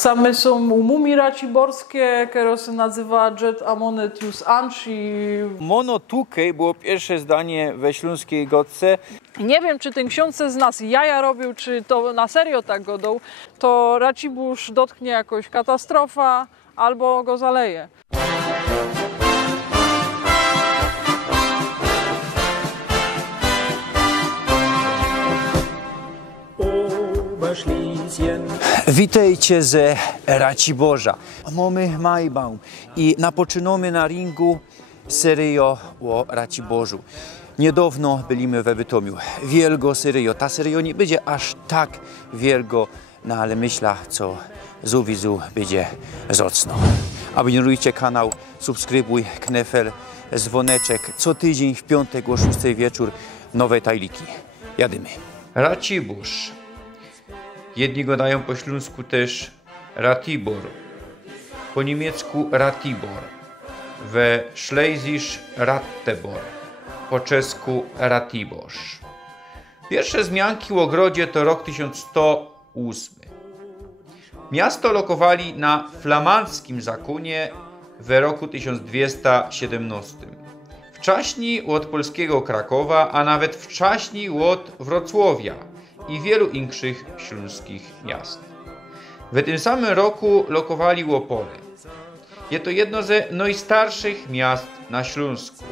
Same są umumy raciborskie, które się nazywa Jet Amonetius Anci. Mono tukej było pierwsze zdanie we śląskiej godce. Nie wiem, czy ten ksiądz z nas jaja robił, czy to na serio tak godą, to Racibórz dotknie jakoś katastrofa albo go zaleje. Witajcie ze Raciborza. Mamy Majbaum i napoczynamy na ringu serio o Raciborzu. Niedawno byliśmy we Bytomiu. Wielgo serio. Ta serio nie będzie aż tak wielgo, no ale myślę, co z uwizu będzie zacno. Abonujcie kanał, subskrybuj, knefel, dzwoneczek. Co tydzień w piątek o 6 wieczór nowe tajliki. Jadymy. Racibórz. Jedni go dają po śląsku też Ratibor, po niemiecku Ratibor, we Schlesisch Rattebor, po czesku Ratiborz. Pierwsze wzmianki o ogrodzie to rok 1108. Miasto lokowali na flamandzkim zakonie w roku 1217. Wcześniej od polskiego Krakowa, a nawet wcześniej od Wrocławia i wielu innych śląskich miast. W tym samym roku lokowali Opole. Jest to jedno ze najstarszych miast na Śląsku.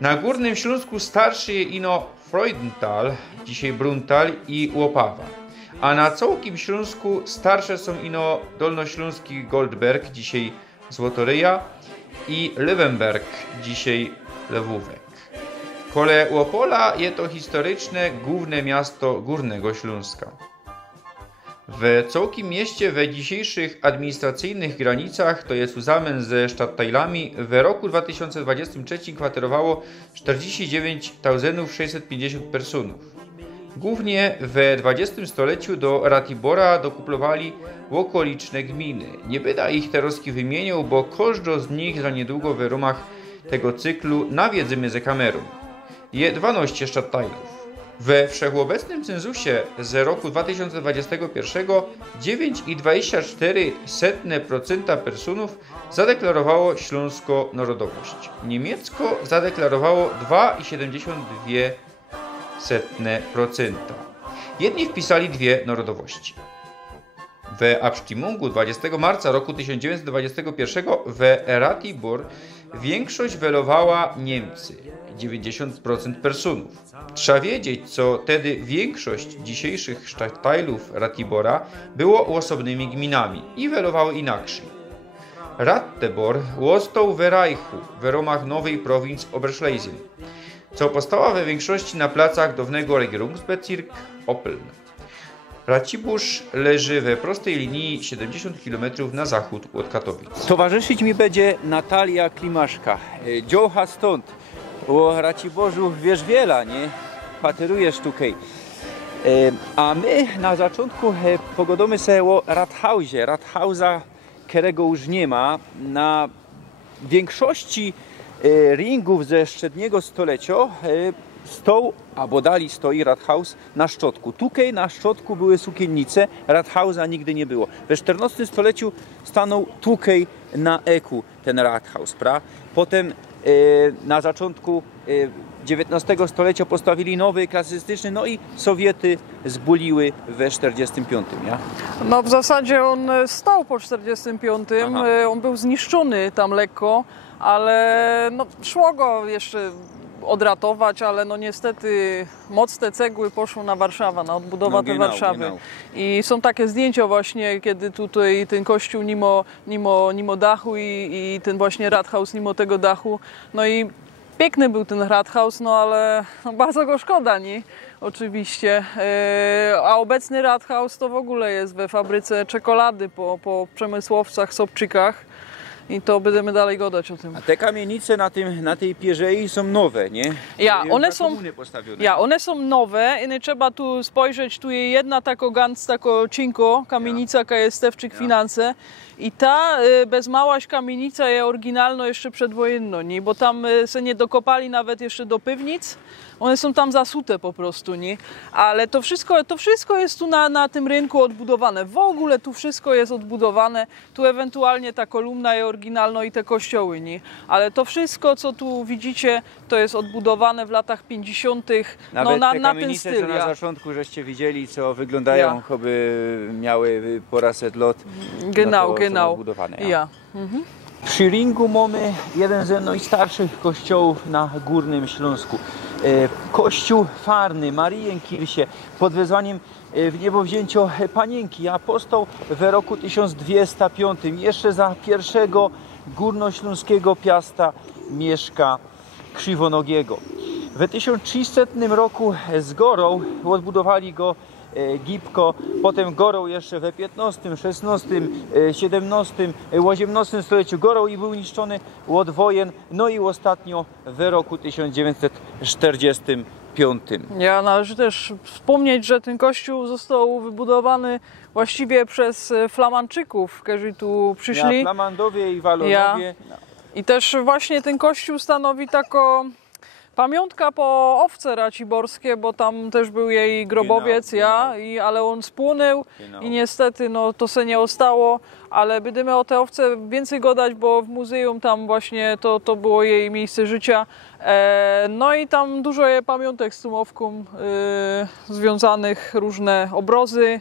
Na Górnym Śląsku starszy jest ino Freudenthal, dzisiaj Bruntal i Łopawa. A na całym Śląsku starsze są ino Dolnośląski Goldberg, dzisiaj Złotoryja, i Löwenberg, dzisiaj Lewówek. Kole Łopola jest to historyczne główne miasto Górnego Śląska. W całym mieście we dzisiejszych administracyjnych granicach, to jest uzamen ze Stadtteilami, w roku 2023 kwaterowało 49 650 personów. Głównie w XX stuleciu do Ratibora dokupowali okoliczne gminy. Nie będę ich teraz wymieniał, bo każdą z nich za niedługo w ramach tego cyklu nawiedzymy ze kamerą. Jest 12 Stadtteilów. We wszechobecnym cenzusie z roku 2021 9,24% personów zadeklarowało śląską narodowość. Niemiecko zadeklarowało 2,72%. Jedni wpisali dwie narodowości. W Abstimmung 20 marca roku 1921 w Ratibor większość welowała Niemcy, 90% personów. Trzeba wiedzieć, co wtedy większość dzisiejszych Stadtteilów Ratibora było osobnymi gminami i welowały inaczej. Rattebor został w Reichu, w ramach nowej prowincji Oberschlesien, co powstała we większości na placach dawnego Regierungsbezirk Oppeln. Racibórz leży we prostej linii 70 km na zachód od Katowic. Towarzyszyć mi będzie Natalia Klimaszka. Dziołcha stąd. O Raciborzu wiesz wiele, nie? Kwaterujesz tutaj. A my na początku pogadamy sobie o Rathausie. Rathausa, którego już nie ma. Na większości ringów ze średniego stulecia stał, albo dali stoi Rathaus na szczotku. Tutaj na szczotku były sukiennice, Rathausa nigdy nie było. We XIV stuleciu stanął tutaj na eku ten Rathaus, pra? Potem na początku XIX stulecia postawili nowy, klasystyczny, no i Sowiety zbuliły we 45. Ja? No w zasadzie on stał po 45, on był zniszczony tam lekko, ale no, szło go jeszcze odratować, ale no niestety mocne cegły poszły na Warszawę, na odbudowę tej Warszawy. I są takie zdjęcia właśnie, kiedy tutaj ten kościół mimo dachu i ten właśnie Rathaus mimo tego dachu. No i piękny był ten Rathaus, no ale no, bardzo go szkoda, nie? Oczywiście. A obecny Rathaus to w ogóle jest we fabryce czekolady po przemysłowcach, Sobczykach. i to będziemy dalej gadać o tym. A te kamienice na tej pierzei są nowe, nie? One są nowe i nie trzeba tu spojrzeć, tu jest jedna tako cinko kamienica, jaka jest w Finanse i ta bez małaś kamienica jest oryginalna jeszcze przedwojenna, nie? Bo tam se nie dokopali nawet jeszcze do piwnic. One są tam zasute po prostu, nie? Ale to wszystko jest tu na tym rynku odbudowane. W ogóle tu wszystko jest odbudowane. Tu ewentualnie ta kolumna jest oryginalna i te kościoły, nie? Ale to wszystko, co tu widzicie, to jest odbudowane w latach 50. Nawet no, te na ten kamienice, styl. co na zaczątku żeście widzieli, co wyglądają, choby miały po raz lot. Genau. Odbudowane, Ja. Przy ringu mamy jeden z najstarszych kościołów na Górnym Śląsku. Kościół Farny Marienkirche pod wezwaniem w niebowzięcio Panienki. Apostoł w roku 1205, jeszcze za pierwszego górnośląskiego piasta Mieszka Krzywonogiego. W 1300 roku zgorął, odbudowali go gibko, potem gorął jeszcze we XV, XVI, XVII, XVIII stuleciu gorął i był niszczony od wojen, no i ostatnio w roku 1945. Należy też wspomnieć, że ten kościół został wybudowany właściwie przez Flamanczyków, którzy tu przyszli. Flamandowie i Walonowie. I też właśnie ten kościół stanowi taką pamiątka po owce raciborskie, bo tam też był jej grobowiec, ale on spłonął i niestety to se nie ostało, ale będziemy o te owce więcej gadać, bo w muzeum tam właśnie to było jej miejsce życia. No i tam dużo jest pamiątek z tą owką związanych, różne obrazy,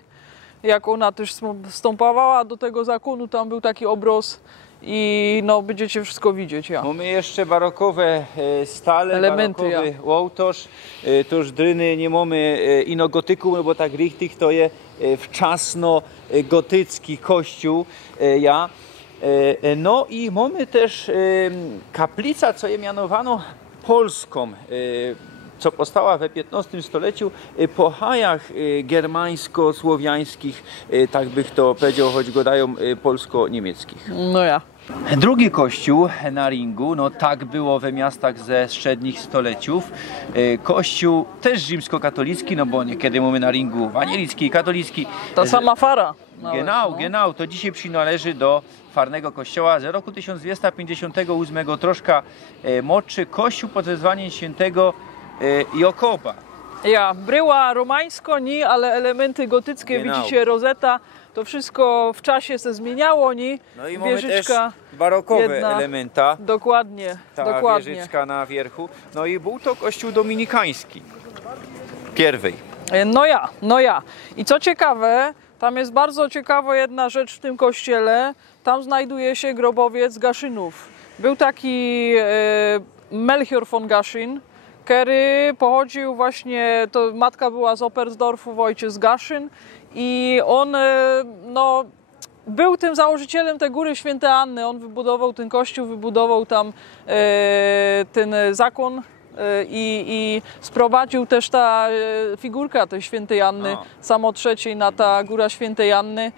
jak ona też wstępowała do tego zakonu, tam był taki obraz. I będziecie wszystko widzieć. Mamy jeszcze barokowe stale, elementy, barokowy ołtarz. Toż dryny nie mamy inogotyku, bo tak richtig to jest wczasno-gotycki kościół. No i mamy też kaplica, co je mianowano polską, co powstała we XV stuleciu po hajach germańsko-słowiańskich, tak bych to powiedział, choć go dają polsko-niemieckich. Drugi kościół na ringu, tak było we miastach ze średnich stoleciów. Kościół też rzymskokatolicki, bo niekiedy mamy na ringu ewangelicki, katolicki. Ta sama fara. Genau, to dzisiaj przynależy do farnego kościoła z roku 1258, troszkę młodszy kościół pod wezwaniem świętego Jakoba. Bryła romańsko, ale elementy gotyckie, widzicie, rozeta. To wszystko w czasie się zmieniało, nie? No i mamy też barokowe elementa. Dokładnie. Wieżyczka na wierchu. No i był to kościół dominikański. Pierwej. I co ciekawe, tam jest bardzo ciekawa jedna rzecz w tym kościele. Tam znajduje się grobowiec Gaszynów. Był taki Melchior von Gaszyn, który pochodził właśnie, to matka była z Oberstdorfu, ojciec z Gaszyn. I on był tym założycielem tej Góry Świętej Anny. On wybudował ten kościół, wybudował tam ten zakon i sprowadził też ta figurka tej Świętej Anny, samo trzeciej na ta Góra Świętej Anny.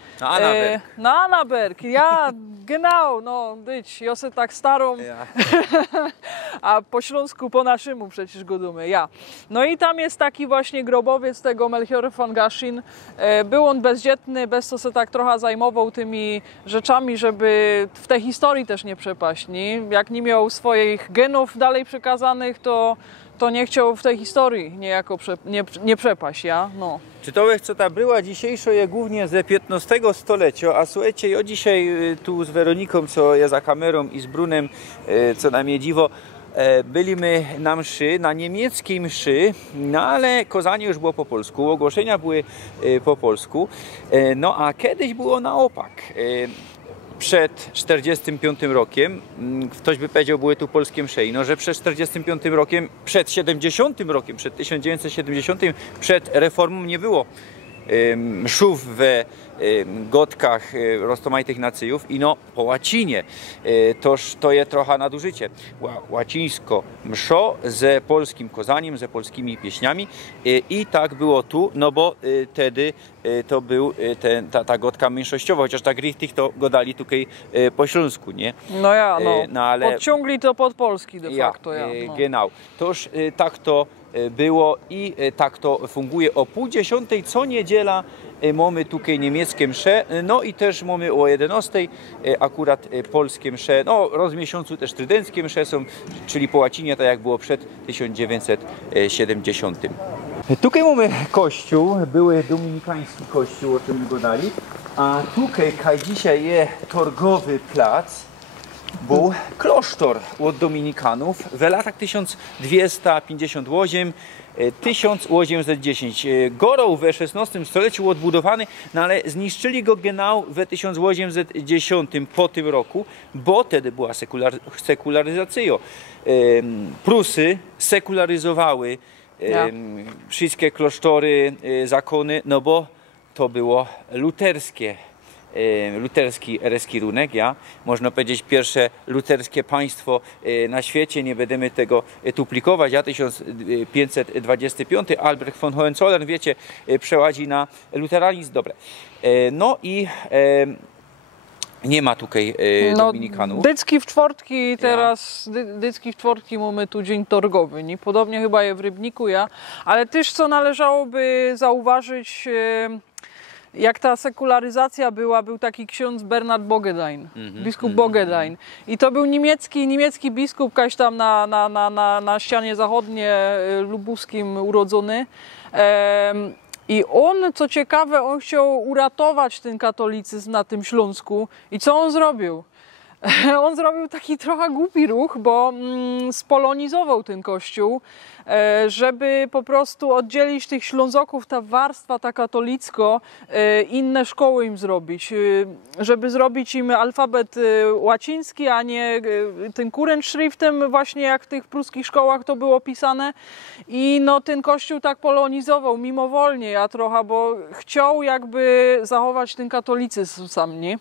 Na Annaberg. Genau, ja se tak starą, a po śląsku po naszemu przecież go dumy, No i tam jest taki właśnie grobowiec tego Melchiora von Gaszyn. Był on bezdzietny, bez co se tak trochę zajmował tymi rzeczami, żeby w tej historii też nie przepaść, nie? Jak nie miał swoich genów dalej przekazanych, to nie chciał w tej historii niejako nie przepaść, Czy to co ta bryła dzisiejsza jest głównie ze XV stulecia, a słuchajcie, ja dzisiaj tu z Weroniką, co jest za kamerą i z Brunem, co na mnie dziwo, byliśmy na mszy, na niemieckiej mszy, ale kazanie już było po polsku, ogłoszenia były po polsku, a kiedyś było na opak. Przed 45 rokiem, ktoś by powiedział, były tu polskie msze, że przed 45 rokiem, przed 70 rokiem, przed 1970, przed reformą nie było mszów w gotkach rozmaitych nacyjów i no po łacinie. Toż to jest trochę nadużycie. Łacińsko mszo ze polskim kozaniem, ze polskimi pieśniami i tak było tu, no bo wtedy to był ta gotka mniejszościowa, chociaż tak richtig to go dali tutaj po śląsku, nie? No ja, no. No ale podciągli to pod polski de facto. No. Genau. Toż tak to było i tak to funguje. O 9:30 co niedziela mamy tutaj niemieckie msze, no i też mamy o 11:00 akurat polskie msze, no roz miesiącu też trydenckie msze są, czyli po łacinie, tak jak było przed 1970. Tutaj mamy kościół, były dominikański kościół, o czym go dali, a tutaj kaj dzisiaj jest torgowy plac, był klasztor od dominikanów w latach 1258 1810. Gorął we XVI stuleciu odbudowany, no ale zniszczyli go genau w 1810 po tym roku, bo wtedy była sekularyzacja. Prusy sekularyzowały wszystkie klasztory, zakony, no bo to było luterski kierunek, można powiedzieć pierwsze luterskie państwo na świecie, nie będziemy tego duplikować, 1525 Albrecht von Hohenzollern, wiecie, przeładzi na luteranizm, dobre. No i nie ma tutaj dominikanów. Dycki w czwartki teraz, dycki w czwartki mamy tu dzień torgowy, nie? Podobnie chyba je w Rybniku, ale też co należałoby zauważyć, jak ta sekularyzacja była, był taki ksiądz Bernard Bogedein, biskup Bogedein. I to był niemiecki biskup, kaś tam na ścianie zachodniej lubuskim urodzony. I on, co ciekawe, on chciał uratować ten katolicyzm na tym Śląsku. I co on zrobił? On zrobił taki trochę głupi ruch, bo spolonizował ten kościół, żeby po prostu oddzielić tych Ślązoków, ta warstwa, ta katolicko, inne szkoły im zrobić, żeby zrobić im alfabet łaciński, a nie ten Kurenschriftem, właśnie jak w tych pruskich szkołach to było pisane. I no ten kościół tak polonizował mimowolnie, trochę, bo chciał jakby zachować ten katolicyzm sam, nie?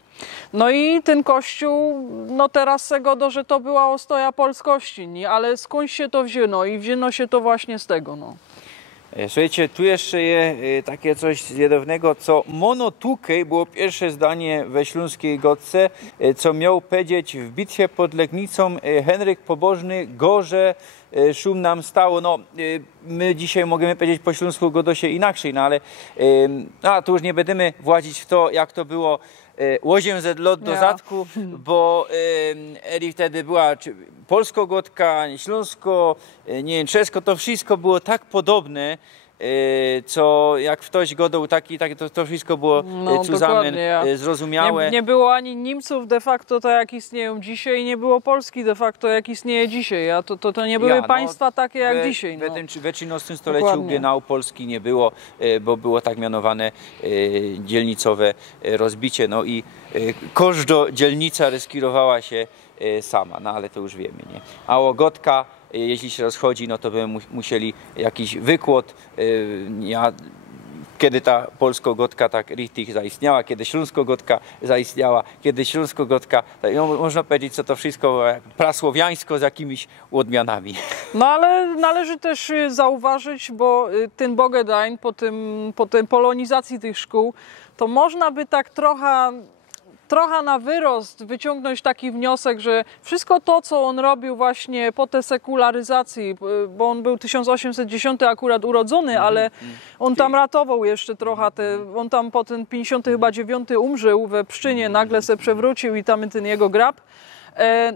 No i ten kościół, no teraz se godo, że to była ostoja polskości, nie? Ale skąd się to wzięło? I wzięło się to właśnie z tego, no. Słuchajcie, tu jeszcze jest takie coś zjadownego, co mono tukej było pierwsze zdanie we śląskiej gotce, co miał powiedzieć w bitwie pod Legnicą Henryk Pobożny, gorze szum nam stało. No, my dzisiaj możemy powiedzieć po śląsku godosie inaczej, no ale tu już nie będziemy władzić w to, jak to było łoziem ze lot do zadku, bo wtedy była polsko-gotka, śląsko, nie wiem, czesko, to wszystko było tak podobne, co jak ktoś godał taki to wszystko było zusammen zrozumiałe. Nie było ani Niemców de facto tak jak istnieją dzisiaj, nie było Polski de facto jak istnieje dzisiaj. To nie były państwa takie jak dzisiaj. W XIX stuleciu genau Polski nie było, bo było tak mianowane dzielnicowe rozbicie. No i każda dzielnica ryskowała się sama, no ale to już wiemy, nie? A o gotka, jeśli się rozchodzi, no to by musieli jakiś wykład, kiedy ta polsko-gotka tak richtig zaistniała, kiedy śląsko-gotka zaistniała, kiedy śląsko-gotka, no, można powiedzieć, co to wszystko prasłowiańsko z jakimiś odmianami. No ale należy też zauważyć, bo ten Bogedein po tej polonizacji tych szkół, to można by tak trochę na wyrost wyciągnąć taki wniosek, że wszystko to, co on robił właśnie po tej sekularyzacji, bo on był 1810 akurat urodzony, ale on tam ratował jeszcze trochę, on tam po ten 59 umrzył we Pszczynie, nagle se przewrócił i tam ten jego grab.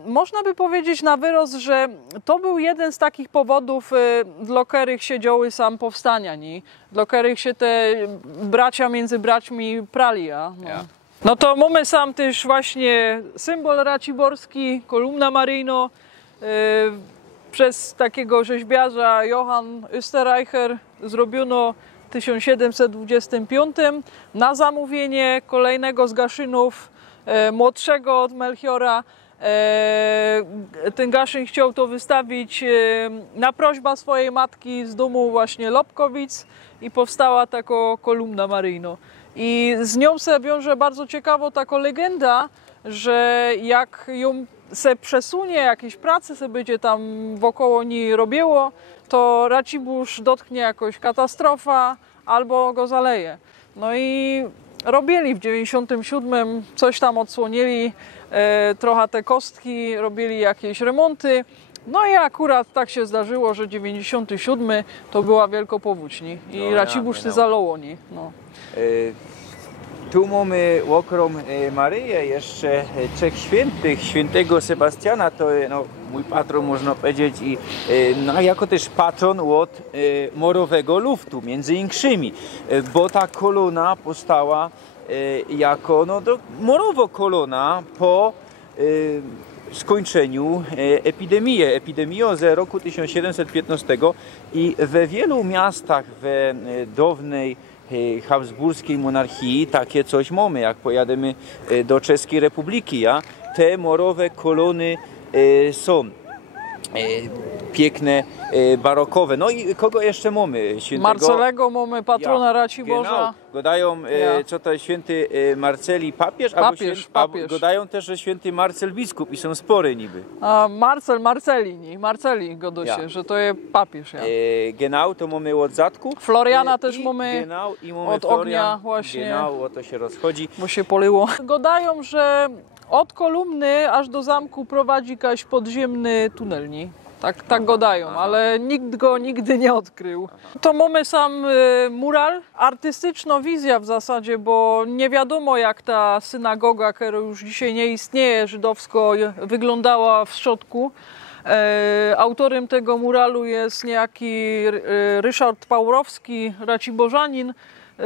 Można by powiedzieć na wyrost, że to był jeden z takich powodów, dla których się działy sam powstania, nie? Dla których się te bracia między braćmi prali. No to mamy sam też właśnie symbol raciborski, kolumna maryjna, przez takiego rzeźbiarza Johann Österreicher zrobiono w 1725 na zamówienie kolejnego z Gaszynów, młodszego od Melchiora. Ten Gaszyn chciał to wystawić na prośbę swojej matki z domu właśnie Lobkowic i powstała taka kolumna maryjna. I z nią się wiąże bardzo ciekawa taka legenda, że jak ją se przesunie, jakieś prace se będzie tam wokoło niej robiło, to Racibórz dotknie jakoś katastrofa albo go zaleje. No i robili w 97, coś tam odsłonili, trochę te kostki, robili jakieś remonty. No i akurat tak się zdarzyło, że 97 to była wielkopowódź i Racibórz się zalało. No. Tu mamy okrom Maryję, jeszcze trzech świętych, świętego Sebastiana, to no, mój patron można powiedzieć, i no, jako też patron od morowego luftu, między innymi, bo ta kolona powstała jako no, morowo kolona po skończeniu epidemii z roku 1715 i we wielu miastach w dawnej habsburskiej monarchii takie coś mamy, jak pojadziemy do Czeskiej Republiki, te morowe kolony są piękne, barokowe. No i kogo jeszcze mamy? Świętego Marcelego mamy, patrona Raciborza. Godają, co to jest święty Marceli papież, papież. Godają też, że święty Marcel biskup i są spory niby. A Marceli godosie, że to jest papież. Genau, to mamy od zadku. Floriana też mamy, i mamy od Florian, ognia właśnie. Genau, o to się rozchodzi. Bo się polyło. Godają, że od kolumny aż do zamku prowadzi jakaś podziemny tunelni. Tak godają, ale nikt go nigdy nie odkrył. To mamy sam mural, artystyczna wizja w zasadzie, bo nie wiadomo jak ta synagoga, która już dzisiaj nie istnieje, żydowsko, wyglądała w środku. Autorem tego muralu jest niejaki Ryszard Pałrowski, Raciborzanin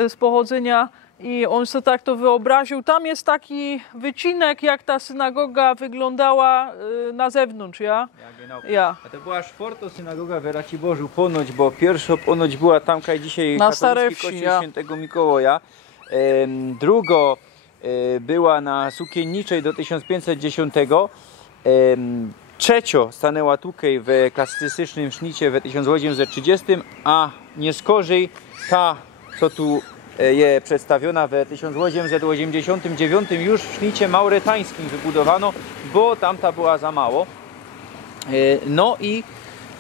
z pochodzenia. I on sobie tak to wyobraził. Tam jest taki wycinek, jak ta synagoga wyglądała na zewnątrz, A to była czwarta synagoga w Raciborzu ponoć, bo pierwsza ponoć była tam, kaj dzisiaj na katolicki kościół świętego Mikołaja. Druga była na Sukienniczej do 1510. Trzecia stanęła tutaj w klasycznym sznicie w 1830, a nie skorzej ta, co tu jest przedstawiona w 1889 już w sznicie mauretańskim wybudowano, bo tamta była za mało. No i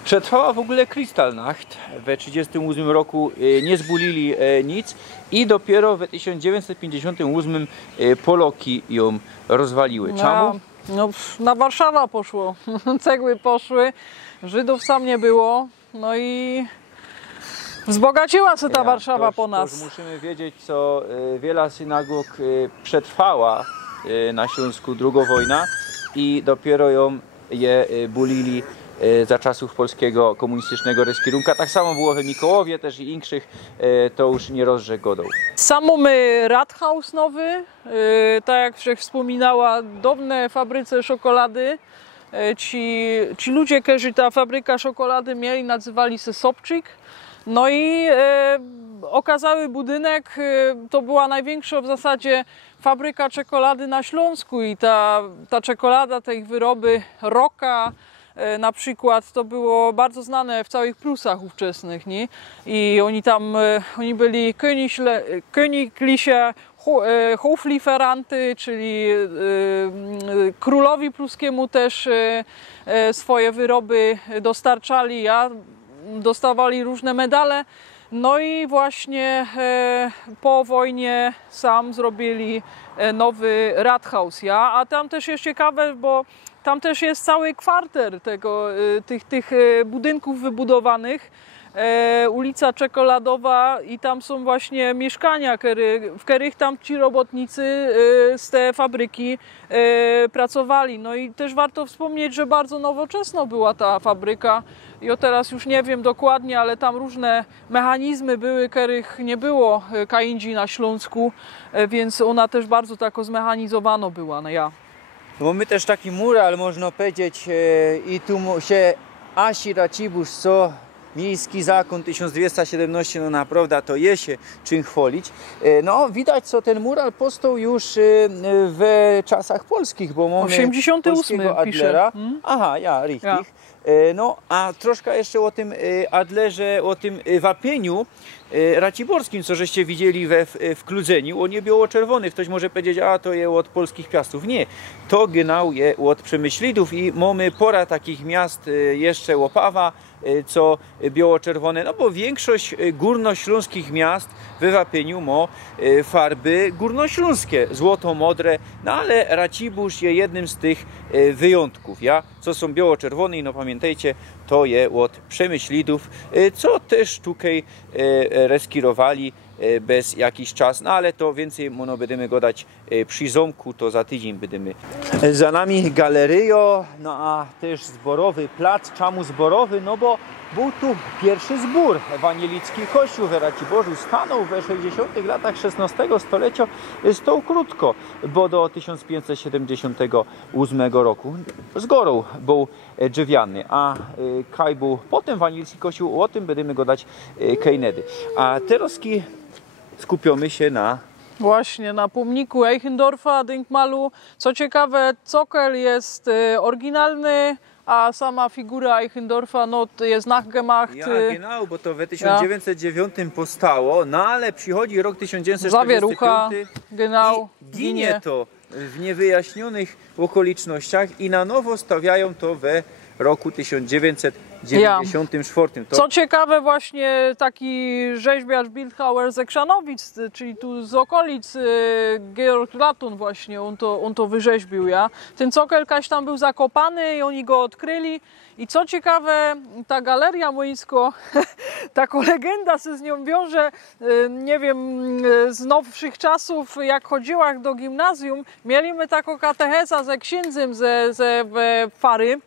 przetrwała w ogóle Kristallnacht. W 1938 roku nie zbulili nic i dopiero w 1958 Poloki ją rozwaliły. Czemu? No, na Warszawę poszło. Cegły poszły, Żydów sam nie było. No i wzbogaciła się ta Warszawa po nas. Musimy wiedzieć, co wiele synagog przetrwała na Śląsku II wojna i dopiero ją bulili za czasów polskiego komunistycznego rozkierunku. Tak samo było w Mikołowie też i innych, to już nie rozżegodą. Sam mamy Rathaus nowy, tak jak się wspominała, dawne fabryce czekolady. Ci ludzie, którzy ta fabryka czekolady mieli, nazywali się Sobczyk. No i okazały budynek, to była największa w zasadzie fabryka czekolady na Śląsku i ta czekolada, te ich wyroby, Roka na przykład, to było bardzo znane w całych Prusach ówczesnych, nie? I oni byli Königliche Hoflieferanty, czyli królowi pruskiemu też swoje wyroby dostarczali, dostawali różne medale. No i właśnie po wojnie sam zrobili nowy Rathaus, a tam też jest ciekawe, bo tam też jest cały kwarter tych budynków wybudowanych, ulica Czekoladowa i tam są właśnie mieszkania, w których tam ci robotnicy z tej fabryki pracowali. No i też warto wspomnieć, że bardzo nowoczesna była ta fabryka. Ja teraz już nie wiem dokładnie, ale tam różne mechanizmy były, których nie było kaindzi na Śląsku, więc ona też bardzo tak zmechanizowana była. Mamy też taki mural, można powiedzieć, i tu się Asi Racibórz, co miejski zakon 1217, no naprawdę to jest się czym chwalić. No widać, co ten mural powstał już w czasach polskich, bo mamy 88 Adlera. Aha, richtig. No, a troszkę jeszcze o tym Adlerze, o tym wapieniu. raciborskim, co żeście widzieli w Kludzeniu, on nie biało-czerwony. Ktoś może powiedzieć, a to je od polskich piastów. Nie, to genau je od Przemyślidów i mamy pora takich miast jeszcze Łopawa, co biało-czerwone, no bo większość górnośląskich miast we Wapieniu ma farby górnośląskie, złoto-modre, no ale Racibórz jest jednym z tych wyjątków, ja, co są biało-czerwone i no pamiętajcie, to je od Przemyślidów, co też tutaj reskirowali bez jakiś czas, no ale to więcej mono będziemy gadać przy ząbku, to za tydzień będziemy. Za nami galeryjo, no a też zborowy plac. Czemu zborowy? No bo był tu pierwszy zbór. Ewangelicki kościół w Raciborzu stanął we 60 latach XVI stulecia. Stał krótko, bo do 1578 roku z gorą był drzewiany, a kaj był potem ewangelicki kościół, o tym będziemy gadać kejnedy. A teraz skupiamy się na... Właśnie, na pomniku Eichendorfa, Denkmalu. Co ciekawe, cokel jest oryginalny, a sama figura Eichendorfa no, jest nachgemacht. Ja, genau, bo to w 1909 powstało, no ale przychodzi rok 1945 zawierucha, genau, i ginie to w niewyjaśnionych okolicznościach i na nowo stawiają to we roku 1994. Co ciekawe, właśnie taki rzeźbiarz Bildhauer ze Krzanowic, czyli tu z okolic, Georg Latun właśnie, on to wyrzeźbił. Ja. Ten cokel kaś tam był zakopany i oni go odkryli. I co ciekawe, ta galeria młyńsko, taką legenda się z nią wiąże, nie wiem, z nowszych czasów, jak chodziła do gimnazjum, mieliśmy taką katecheza ze księdzem ze Fary.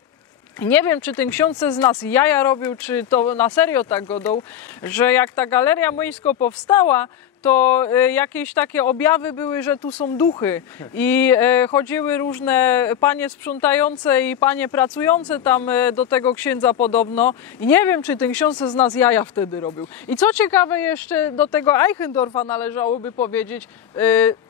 Nie wiem, czy ten ksiądz z nas jaja robił, czy to na serio tak godał, że jak ta galeria młyńsko powstała, to jakieś takie objawy były, że tu są duchy i chodziły różne panie sprzątające i panie pracujące tam do tego księdza podobno i nie wiem, czy ten ksiądz z nas jaja wtedy robił. I co ciekawe, jeszcze do tego Eichendorfa należałoby powiedzieć,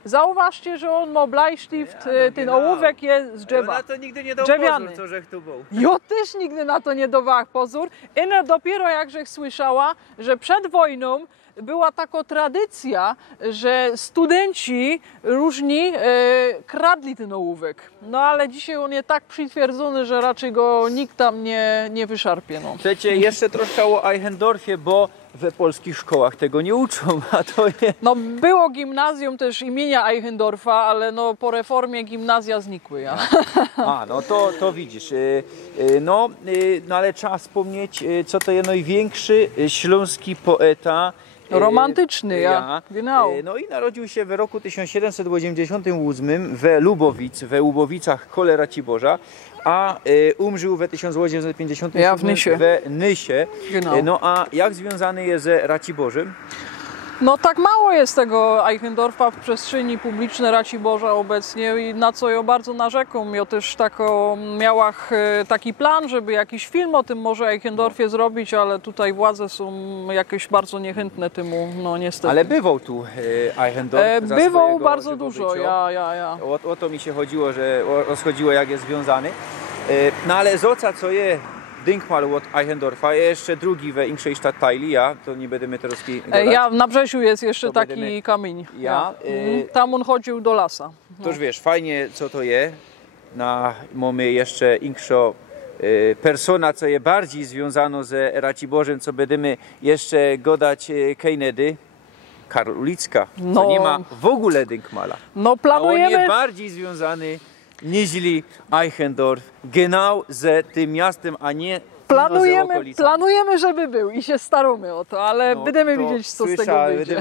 zauważcie, że on ma Bleistift, ten ołówek jest z drzewa. Ja na to nigdy nie dał drzewiany. pozór, co żech tu był. Ja też nigdy na to nie dawałam pozór. I dopiero jakżech słyszała, że przed wojną była taka tradycja, że studenci różni kradli ten ołówek. No ale dzisiaj on jest tak przytwierdzony, że raczej go nikt tam nie wyszarpie. No. Chcecie jeszcze troszkę o Eichendorfie, bo we polskich szkołach tego nie uczą, a to jest... No było gimnazjum też imienia Eichendorfa, ale no po reformie gimnazja znikły. Ja. A, no to widzisz. No ale trzeba wspomnieć, co to jest największy śląski poeta. Romantyczny, ja. Genau. No i narodził się w roku 1788 we Łubowicach koło Raciborza, a umrzył w 1857 ja w Nysie. we Nysie. Genau. No a jak związany jest ze Raciborzem? No tak mało jest tego Eichendorfa w przestrzeni publicznej Raciborza obecnie i na co ja bardzo narzekam. Ja też miała taki plan, żeby jakiś film o tym może Eichendorfie zrobić, ale tutaj władze są jakieś bardzo niechętne temu, no niestety. Ale bywał tu Eichendorf. Bywał bardzo dużo, ja. O to mi się chodziło, że rozchodziło, jak jest związany. No ale z oca, co je Denkmal od Eichendorfa, jeszcze drugi we większej Stadtteili, ja, to nie będziemy teraz gadać. Ja, na Brzesiu jest jeszcze taki kamień. Tam on chodził do lasa. No. Toż wiesz, fajnie co to je. Mamy jeszcze większą persona, co je bardziej związano z Raciborzem, co będziemy jeszcze gadać kejnedy. Karl Ulicka, co nie ma w ogóle Denkmala. No planujemy... A on jest bardziej związany niźli Eichendorf, genau z tym miastem, a nie planujemy, żeby był i się staramy o to, ale będziemy widzieć, co z tego wyjdzie.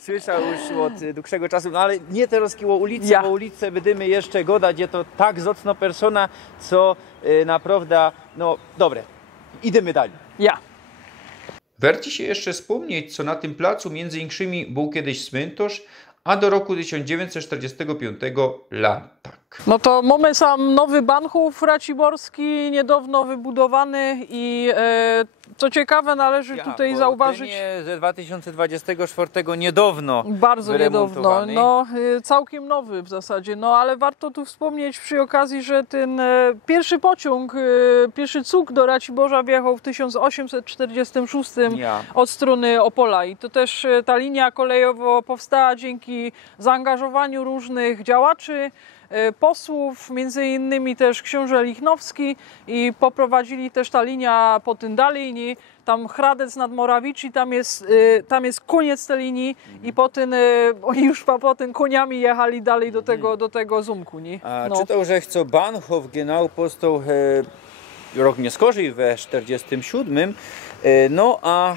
Słyszał już od dłuższego czasu, no ale nie teraz o ulicy, bo ulicę będziemy jeszcze gadać, jest to tak zacna persona, co naprawdę, no dobre, idziemy dalej. Ja. Warto się jeszcze wspomnieć, co na tym placu między innymi był kiedyś cmentarz, a do roku 1945 lantak. Tak. No to mamy sam nowy Bahnhof raciborski, niedawno wybudowany i co ciekawe należy tutaj zauważyć... Ten ze 2024 niedawno Bardzo niedawno, wyremontowany. no całkiem nowy w zasadzie, no ale warto tu wspomnieć przy okazji, że ten pierwszy pociąg, pierwszy cuk do Raciborza wjechał w 1846 od strony Opola i to też ta linia kolejowa powstała dzięki zaangażowaniu różnych działaczy, posłów, między innymi też książę Lichnowski i poprowadzili też ta linia po tym dalej, tam Hradec nad Morawici, tam jest koniec tej linii i potem oni już potem koniami jechali dalej do tego Zumku. Nie? A No. czytał, że chcą Bahnhof genau powstał rok nie skorzy we 47, no a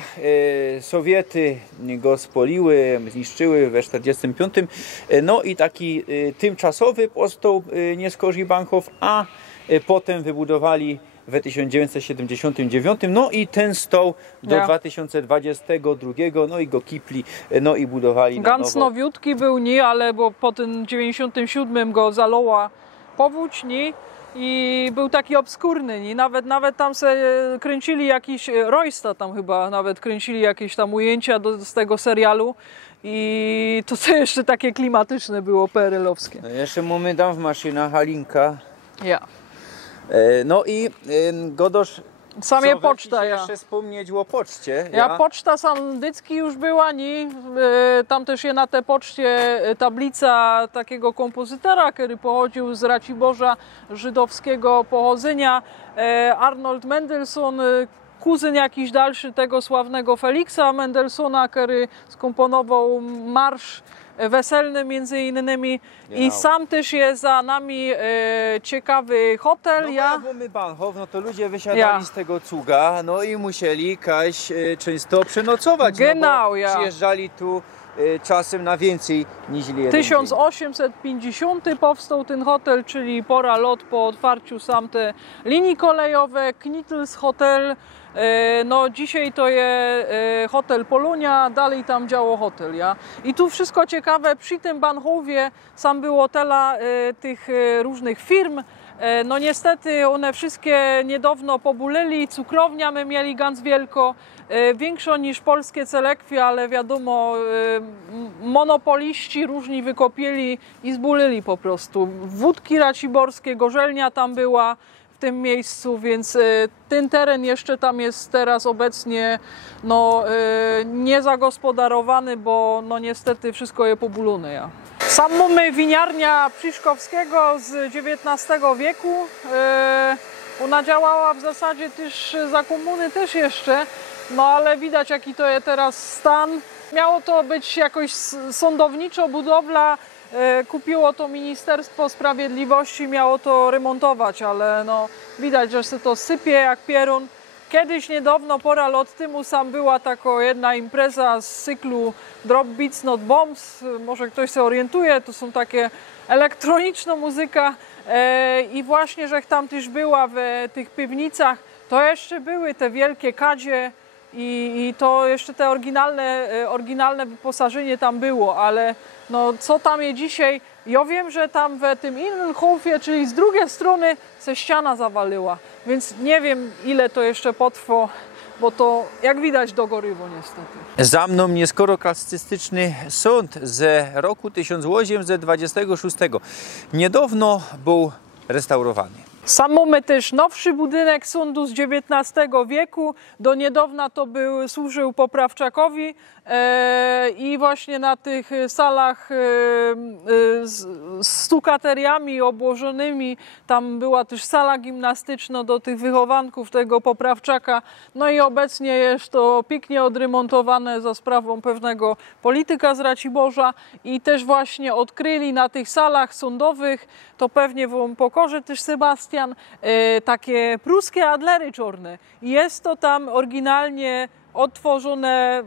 Sowiety go spoliły, zniszczyły we 45, no i taki tymczasowy powstał nie skorzy Bahnhof, a potem wybudowali w 1979, no i ten stał do 2022, no i go kipli, no i budowali na Ganz nowo. nowiutki był, nie, ale bo po tym 97 go zalała powódź, nie? I był taki obskurny, nie? Nawet tam se kręcili jakiś, Roysta tam chyba nawet kręcili jakieś tam ujęcia z tego serialu i to jeszcze takie klimatyczne było PRL-owskie. No jeszcze mamy tam w maszynach Halinka. Ja. No i Godosz, Samie co poczta, ja. ja. Jeszcze wspomnieć o poczcie. Poczta sandycki już była, nie? Tam też jest na tej poczcie tablica takiego kompozytora, który pochodził z Raciborza żydowskiego pochodzenia. Arnold Mendelssohn, kuzyn jakiś dalszy tego sławnego Feliksa Mendelssohna, który skomponował marsz weselny między innymi. I sam też jest za nami ciekawy hotel. No jak mamy Bahnhof, no to ludzie wysiadali z tego cuga, no i musieli często przenocować, Genau, no bo przyjeżdżali tu czasem na więcej niż jeden 1850 powstał ten hotel, czyli pora lot po otwarciu sam te linii kolejowe, Knittels Hotel. No dzisiaj to jest hotel Polonia, dalej tam działo hotel, ja. I tu wszystko ciekawe, przy tym Bahnhofie sam było tyle tych różnych firm. No niestety one wszystkie niedawno pobuleli, cukrownia my mieli ganz wielko, większą niż polskie Celekwie, ale wiadomo, monopoliści różni wykopili i zbulili po prostu. Wódki raciborskie, gorzelnia tam była w tym miejscu, więc ten teren jeszcze tam jest teraz obecnie no, niezagospodarowany, bo no niestety wszystko jest pobulone. Ja. Sam mamy winiarnia Przyszkowskiego z XIX wieku. Ona działała w zasadzie też za komuny też jeszcze, no ale widać jaki to jest teraz stan. Miało to być jakoś sądowniczo budowla, kupiło to Ministerstwo Sprawiedliwości, miało to remontować, ale no widać, że się to sypie jak pierun. Kiedyś niedawno, pora lat temu, sam była taka jedna impreza z cyklu Drop Beats Not Bombs. Może ktoś się orientuje, to są takie elektroniczna muzyka i właśnie, że tam też była w tych piwnicach, to jeszcze były te wielkie kadzie i to jeszcze te oryginalne wyposażenie tam było, ale no co tam jest dzisiaj? Ja wiem, że tam w tym innym hofie, czyli z drugiej strony, se ściana zawaliła, więc nie wiem ile to jeszcze potrwa, bo to jak widać dogorywo niestety. Za mną nieskoro klasyczny sąd z roku 1826. Niedawno był restaurowany. Sam mamy też nowszy budynek sądu z XIX wieku. Do niedawna to służył Poprawczakowi i właśnie na tych salach z stukateriami obłożonymi, tam była też sala gimnastyczna do tych wychowanków tego Poprawczaka. No i obecnie jest to pięknie odremontowane za sprawą pewnego polityka z Raciborza i też właśnie odkryli na tych salach sądowych, to pewnie wam pokaże też Sebastian, takie pruskie adlery czarne. Jest to tam oryginalnie odtworzone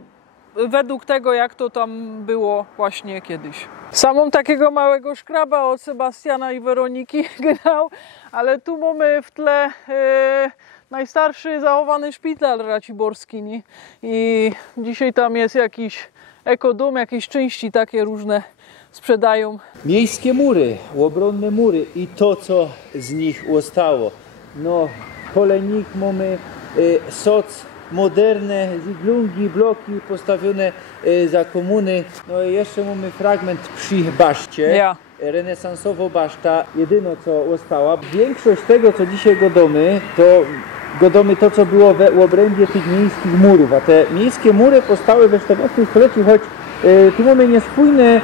według tego, jak to tam było właśnie kiedyś. Samą takiego małego szkraba od Sebastiana i Weroniki, genau, ale tu mamy w tle najstarszy zachowany szpital raciborski. Nie? I dzisiaj tam jest jakiś ekodom, jakieś części takie różne sprzedają. Miejskie mury, obronne mury i to, co z nich zostało. No, kolejnik mamy soc moderne, ziglungi, bloki postawione za komuny. No i jeszcze mamy fragment przy baszcie. Ja. Renesansowo baszta, jedyno co została. Większość tego, co dzisiaj godomy to, co było w obrębie tych miejskich murów. A te miejskie mury powstały we XIV stuleciu, choć tu mamy niespójne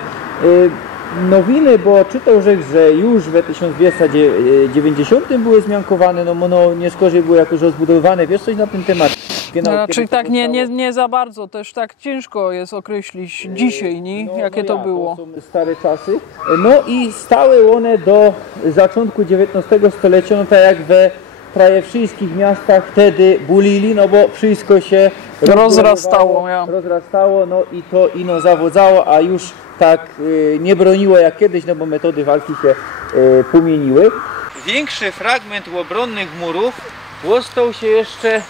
nowiny, bo czytał, że już w 1290 były zmiankowane, no nie skorzej były jakoś rozbudowane. Wiesz coś na ten temat? No, raczej tak nie za bardzo, też tak ciężko jest określić dzisiaj, jakie to było. To są stare czasy. No i stały one do zaczątku XIX stulecia, no tak jak we prawie wszystkich miastach wtedy bulili, no bo wszystko się rozrastało, no i to ino zawodzało, a już tak nie broniło jak kiedyś, no bo metody walki się pomieniły. Większy fragment obronnych murów został się jeszcze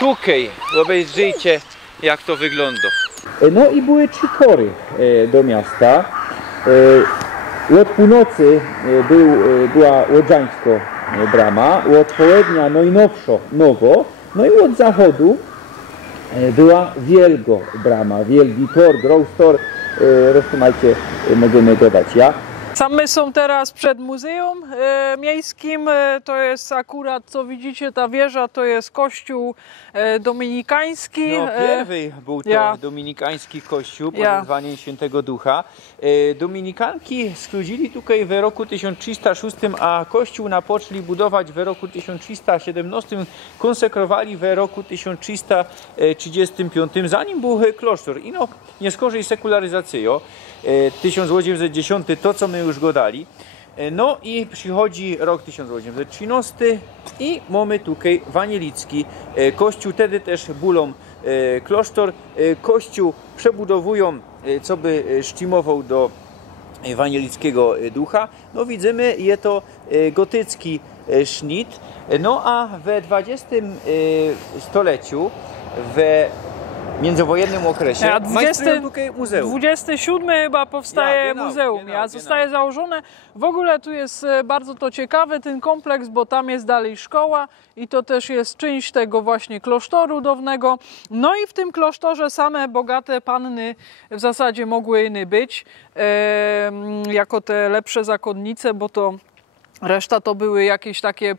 tutaj. Obejrzyjcie, jak to wygląda. No i były 3 tory do miasta. Od północy była Łodzańsko brama, od południa no i nowo, no i od zachodu była Wielgo brama, Wielgi tor, Gross tor, resztę macie, możemy dodać ja. My są teraz przed Muzeum Miejskim, to jest akurat, co widzicie, ta wieża to jest kościół dominikański. No, pierwszy był to dominikański kościół pod wezwaniem Świętego Ducha. Dominikanki skrócili tutaj w roku 1306, a kościół napoczęli budować w roku 1317, konsekrowali w roku 1335, zanim był klasztor. I no, nie skorzej sekularyzacją. 1810 to, co my już go dali. No i przychodzi rok 1813 i mamy tutaj Wanielicki kościół, wtedy też bulą klasztor. Kościół przebudowują, co by sztimował do Wanielickiego ducha. No widzimy, jest to gotycki sznit. No a w XX stuleciu, w międzywojennym okresie, majstrują tutaj muzeum. 27 chyba powstaje muzeum, zostaje założone. W ogóle tu jest bardzo to ciekawe, ten kompleks, bo tam jest dalej szkoła i to też jest część tego właśnie klasztoru dawnego. No i w tym klasztorze same bogate panny w zasadzie mogły być, jako te lepsze zakonnice, bo to reszta to były jakieś takie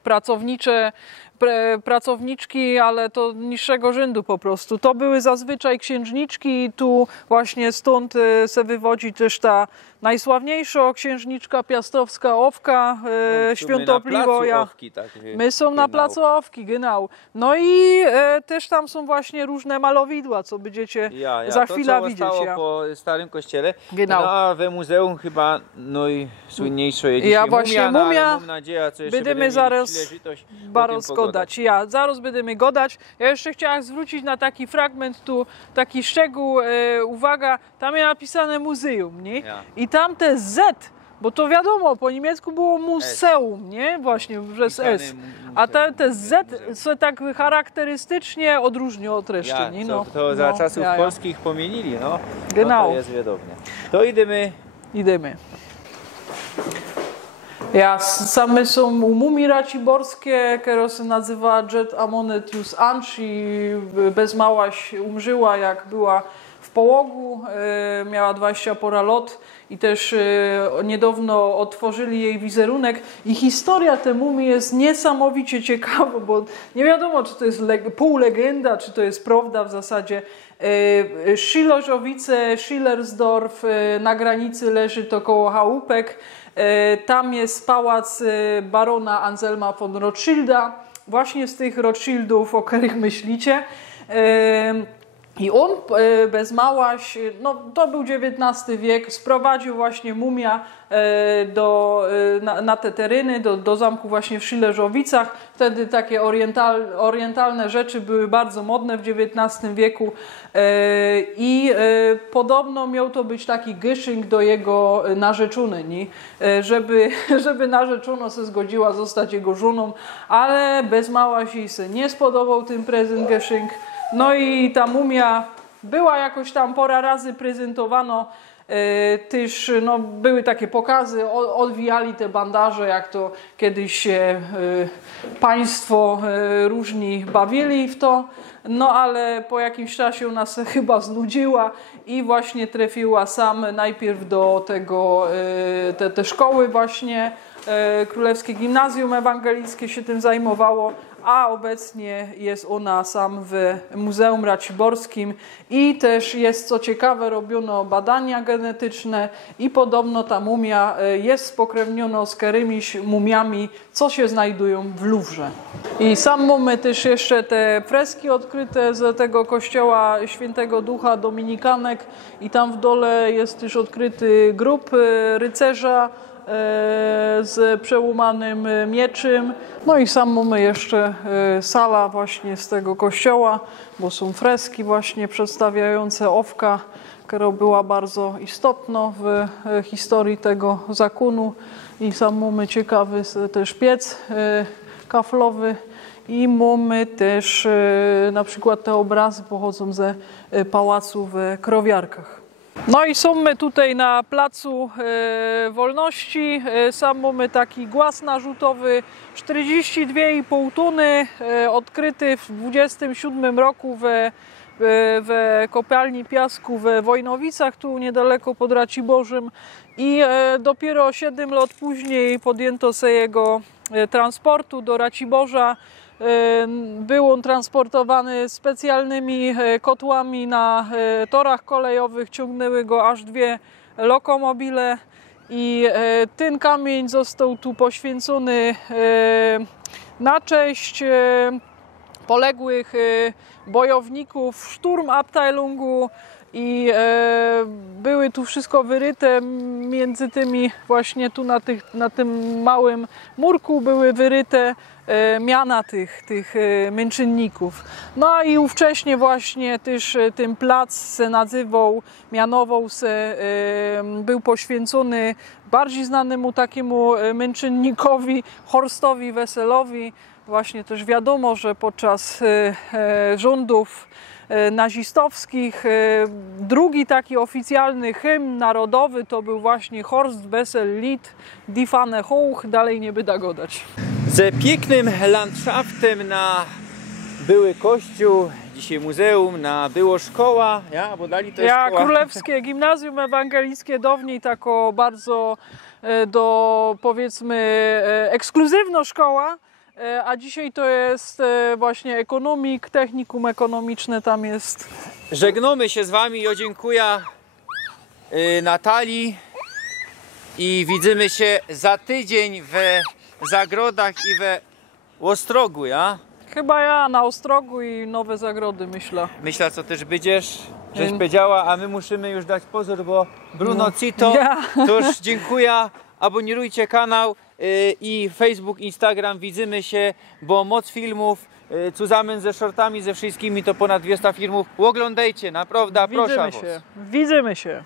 pracowniczki, ale to niższego rzędu po prostu. To były zazwyczaj księżniczki i tu właśnie stąd se wywodzi też ta najsławniejsza księżniczka piastowska Owka, Świątobliwo. My są na placu Owki, genau. No i też tam są właśnie różne malowidła, co będziecie za chwilę widzieć. Po starym kościele. Genau. No a we muzeum chyba najsłynniejsze jest mumia. Mam nadzieję, co będziemy zaraz gadać. Zaraz będziemy gadać. Ja jeszcze chciałam zwrócić na taki fragment tu, taki szczegół, uwaga, tam jest napisane muzeum, nie? I tam te Z, bo to wiadomo, po niemiecku było museum, nie? Właśnie przez S. A te Z są tak charakterystycznie odróżnią od reszty, nie? To za czasów polskich pomienili, no. Genau. No to jest wiadomie. To idziemy. Same są u mumii raciborskie, które się nazywa Jet Amonetius Anch i bez małaś umrzyła, jak była w połogu, miała 20 pora lat i też niedawno otworzyli jej wizerunek i historia tej mumii jest niesamowicie ciekawa, bo nie wiadomo, czy to jest półlegenda, czy to jest prawda w zasadzie. Szylorzowice, Schillersdorf, na granicy leży to koło chałupek. Tam jest pałac barona Anselma von Rothschilda, właśnie z tych Rothschildów, o których myślicie. I on bez małaś, no to był XIX wiek, sprowadził właśnie mumia na te tereny, do zamku właśnie w Schillerzowicach. Wtedy takie orientalne rzeczy były bardzo modne w XIX wieku i podobno miał to być taki geschenk do jego narzeczonej, żeby narzeczona się zgodziła zostać jego żoną, ale bez małaś jej się nie spodobał ten prezent geschenk. No i ta mumia była jakoś tam pora razy prezentowano Też no, były takie pokazy, odwijali te bandaże, jak to kiedyś się państwo różni bawili w to. No ale po jakimś czasie ona się chyba znudziła i właśnie trafiła sam najpierw do tego, te szkoły właśnie, Królewskie Gimnazjum Ewangelickie się tym zajmowało, a obecnie jest ona sam w Muzeum Raciborskim i też jest, co ciekawe, robiono badania genetyczne i podobno ta mumia jest spokrewniona z którymiś mumiami, co się znajdują w Luwrze. I sam mamy też jeszcze te freski odkryte z tego kościoła Świętego Ducha Dominikanek i tam w dole jest też odkryty grób rycerza z przełamanym mieczem. No i sam mamy jeszcze sala właśnie z tego kościoła, bo są freski właśnie przedstawiające owka, która była bardzo istotna w historii tego zakonu. I sam mamy ciekawy też piec kaflowy i mamy też na przykład te obrazy pochodzą ze pałacu w Krowiarkach. No i są my tutaj na Placu Wolności, sam mamy taki głaz narzutowy 42,5 tuny, odkryty w 27 roku w kopalni piasku w Wojnowicach, tu niedaleko pod Raciborzem i dopiero 7 lat później podjęto sobie jego transportu do Raciborza. Był on transportowany specjalnymi kotłami na torach kolejowych, ciągnęły go aż 2 lokomobile i ten kamień został tu poświęcony na cześć poległych bojowników Sturmabteilungu i były tu wszystko wyryte między tymi właśnie tu na tym małym murku były wyryte miana tych męczenników. No i ówcześnie właśnie też ten plac się nazywał, mianował się, był poświęcony bardziej znanemu takiemu męczennikowi Horstowi Weselowi. Właśnie też wiadomo, że podczas rządów nazistowskich drugi taki oficjalny hymn narodowy to był właśnie Horst Wessel Lied Die Fahne hoch, dalej nie byda godać. Z pięknym landschaftem na były kościół, dzisiaj muzeum, na było szkoła, ja, bo dali to jest szkoła. Królewskie Gimnazjum Ewangelickie dawniej tako bardzo powiedzmy ekskluzywna szkoła, a dzisiaj to jest właśnie ekonomik, technikum ekonomiczne tam jest. Żegnamy się z wami i dziękuję Natalii i widzimy się za tydzień w Zagrodach i we Ostrogu, ja? Chyba ja na Ostrogu i Nowe Zagrody myślę. Myślę, co też będziesz, żeś powiedziała, a my musimy już dać pozór, bo Bruno Cito, to już dziękuję, abonirujcie kanał i Facebook, Instagram, widzimy się, bo moc filmów, zusammen ze shortami, ze wszystkimi, to ponad 200 filmów, oglądajcie, naprawdę, proszę was. Widzimy się.